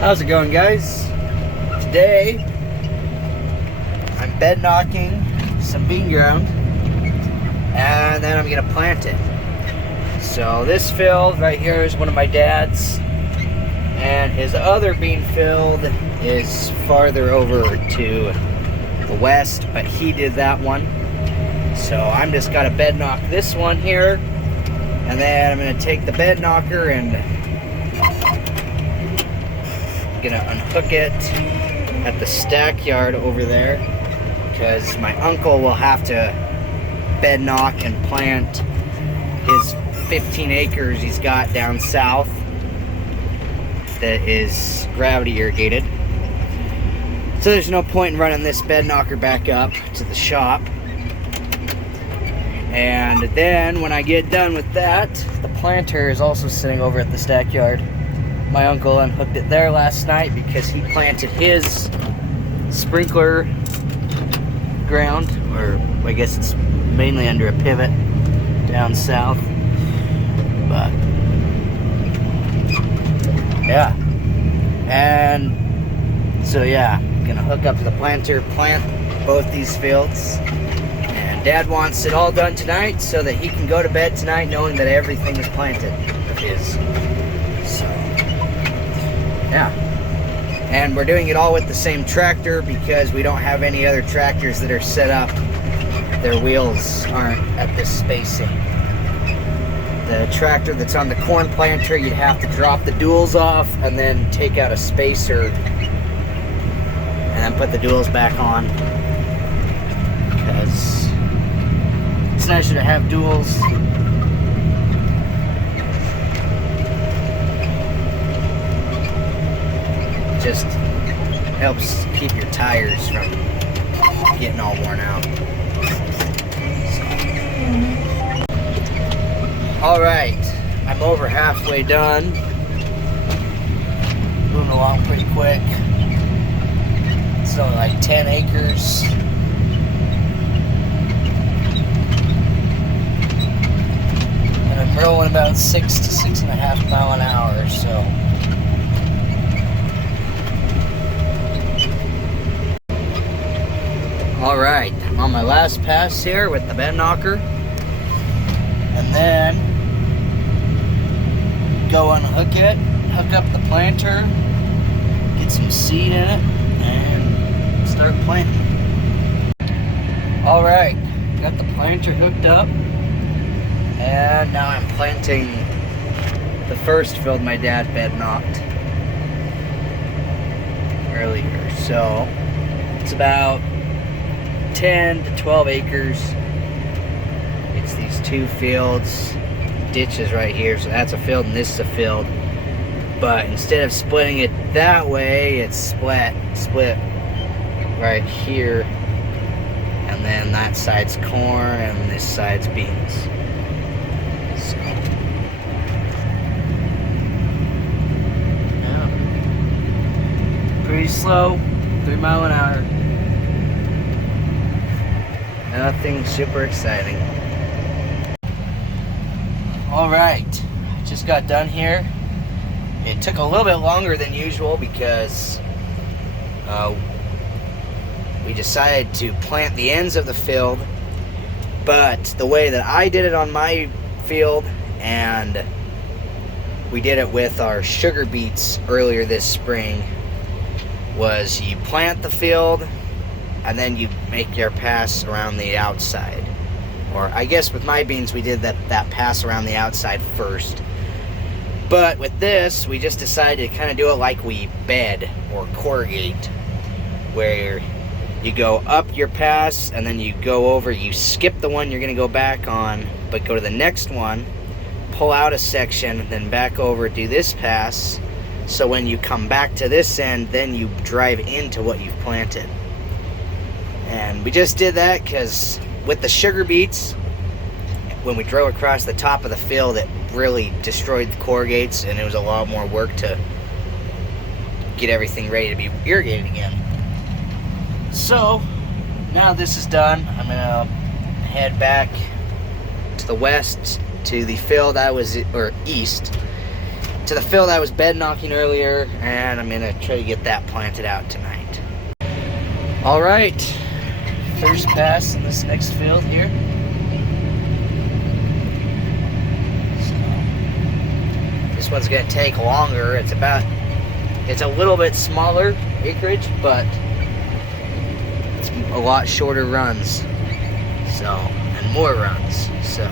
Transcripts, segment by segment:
How's it going, guys? Today I'm bed knocking some bean ground and then I'm gonna plant it. So this field right here is one of my dad's, and his other bean field is farther over to the west, but he did that one. So I'm just gotta bed knock this one here, and then I'm gonna take the bed knocker and gonna unhook it at the stack yard over there, because my uncle will have to bed knock and plant his 15 acres he's got down south that is gravity irrigated. So there's no point in running this bed knocker back up to the shop. And then when I get done with that, the planter is also sitting over at the stack yard. My uncle unhooked it there last night because he planted his sprinkler ground, or I guess it's mainly under a pivot down south. But yeah, and so yeah, I'm gonna hook up to the planter, plant both these fields, and Dad wants it all done tonight so that he can go to bed tonight knowing that everything is planted of his. So yeah, and we're doing it all with the same tractor because we don't have any other tractors that are set up. Their wheels aren't at this spacing. The tractor that's on the corn planter, you'd have to drop the duals off and then take out a spacer and then put the duals back on, because it's nicer to have duals. Just helps keep your tires from getting all worn out. Alright, I'm over halfway done. Moving along pretty quick. It's only like 10 acres. And I'm rolling about 6 to 6.5 miles an hour, so. Alright, I'm on my last pass here with the bed knocker, and then go unhook it, hook up the planter, get some seed in it, and start planting. Alright, got the planter hooked up, and now I'm planting the first field my dad bed knocked earlier. So it's about 10 to 12 acres. It's these two fields, ditches right here, so that's a field and this is a field. But instead of splitting it that way, it's split right here, and then that side's corn and this side's beans. So yeah, pretty slow, 3 miles an hour. Nothing super exciting. Alright, just got done here. It took a little bit longer than usual because we decided to plant the ends of the field, but the way that I did it on my field, and we did it with our sugar beets earlier this spring, was you plant the field and then you make your pass around the outside. Or I guess with my beans we did that pass around the outside first. But with this, we just decided to kind of do it like we bed or corrugate, where you go up your pass and then you go over, you skip the one you're gonna go back on, but go to the next one, pull out a section, then back over, do this pass, so when you come back to this end, then you drive into what you've planted. And we just did that because with the sugar beets, when we drove across the top of the field, it really destroyed the corrugates, and it was a lot more work to get everything ready to be irrigated again. So now this is done, I'm gonna head back to the west to the field I was, or east, to the field I was bed knocking earlier, and I'm gonna try to get that planted out tonight. All right, first pass in this next field here. So, this one's gonna take longer. It's a little bit smaller acreage, but it's a lot shorter runs. So, and more runs. So,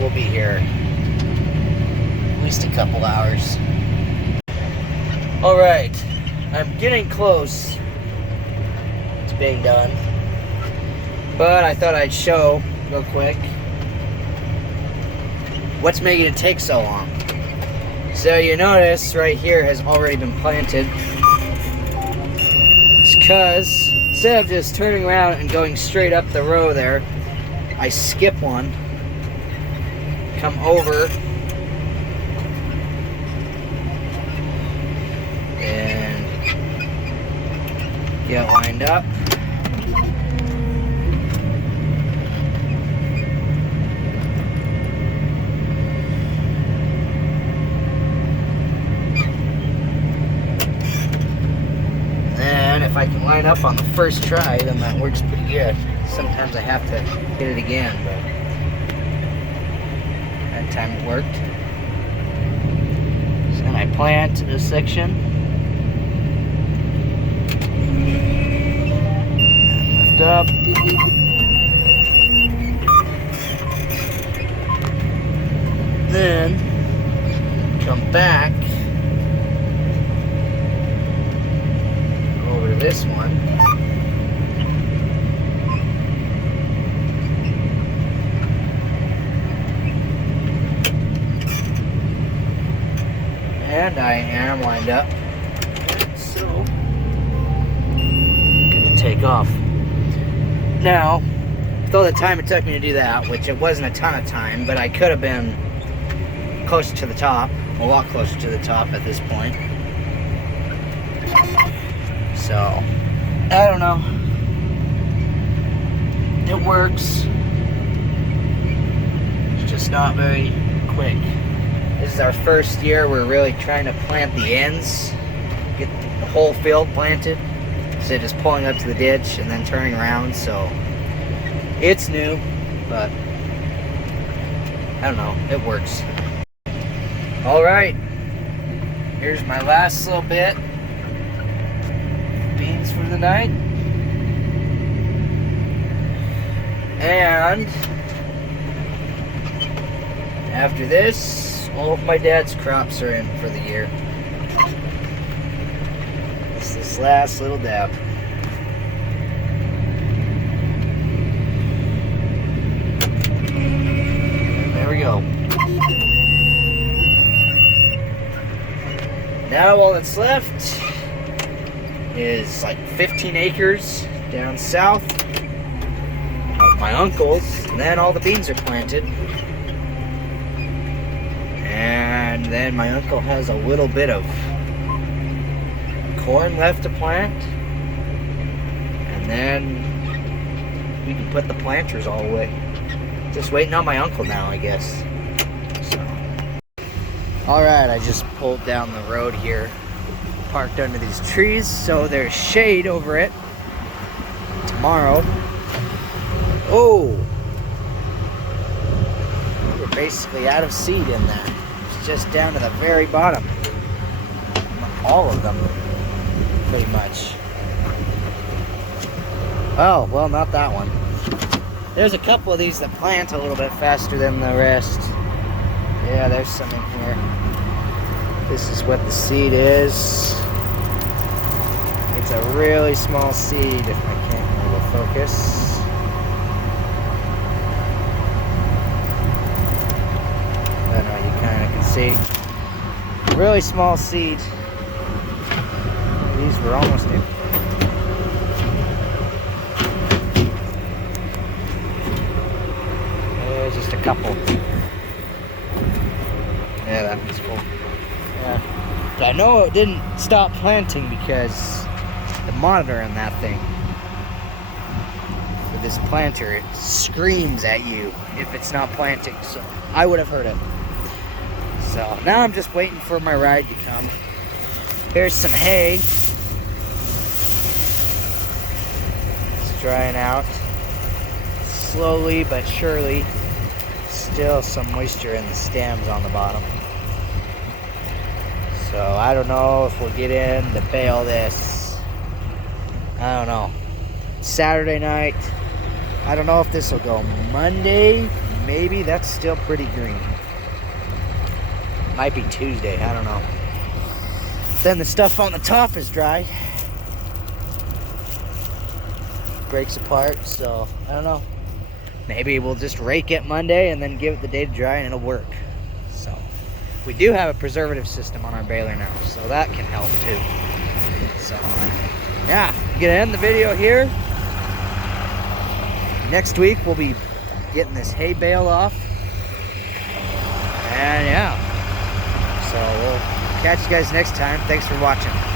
we'll be here at least a couple hours. All right, I'm getting close to being done, but I thought I'd show real quick what's making it take so long. So you notice right here has already been planted. It's because instead of just turning around and going straight up the row there, I skip one, come over, and get lined up. If I can line up on the first try, then that works pretty good. Sometimes I have to hit it again, but that time it worked. So then I plant this section. And lift up. Then come back this one, and I am lined up, so I'm gonna take off. Now, with all the time it took me to do that, which it wasn't a ton of time, but I could have been closer to the top, a lot closer to the top at this point. So, I don't know. It works. It's just not very quick. This is our first year we're really trying to plant the ends, get the whole field planted, instead of just pulling up to the ditch and then turning around. So, it's new, but I don't know. It works. All right. Here's my last little bit. Beans for the night. And after this, all of my dad's crops are in for the year. It's this last little dab. And there we go. Now all that's left is like 15 acres down south of my uncle's, and then all the beans are planted. And then my uncle has a little bit of corn left to plant, and then we can put the planters all away. Just waiting on my uncle now, I guess. So, alright, I just pulled down the road here, parked under these trees, so there's shade over it tomorrow. Oh, we're basically out of seed in there. It's just down to the very bottom. All of them, pretty much. Oh, well, not that one. There's a couple of these that plant a little bit faster than the rest. Yeah, there's some in here. This is what the seed is. It's a really small seed, if I can't really focus. I don't know, you kind of can see. Really small seed. These were almost in. There's just a couple. Yeah, that one's full. Yeah. I know it didn't stop planting because the monitor on that thing, for this planter, it screams at you if it's not planting, so I would have heard it. So now I'm just waiting for my ride to come. Here's some hay. It's drying out slowly but surely. Still some moisture in the stems on the bottom. So I don't know if we'll get in to bale this. I don't know. Saturday night. I don't know if this will go Monday. Maybe. That's still pretty green. Might be Tuesday. I don't know. Then the stuff on the top is dry. Breaks apart. So I don't know. Maybe we'll just rake it Monday and then give it the day to dry and it'll work. So we do have a preservative system on our baler now, so that can help too. So yeah, I'm gonna end the video here. Next week we'll be getting this hay bale off. And yeah. So we'll catch you guys next time. Thanks for watching.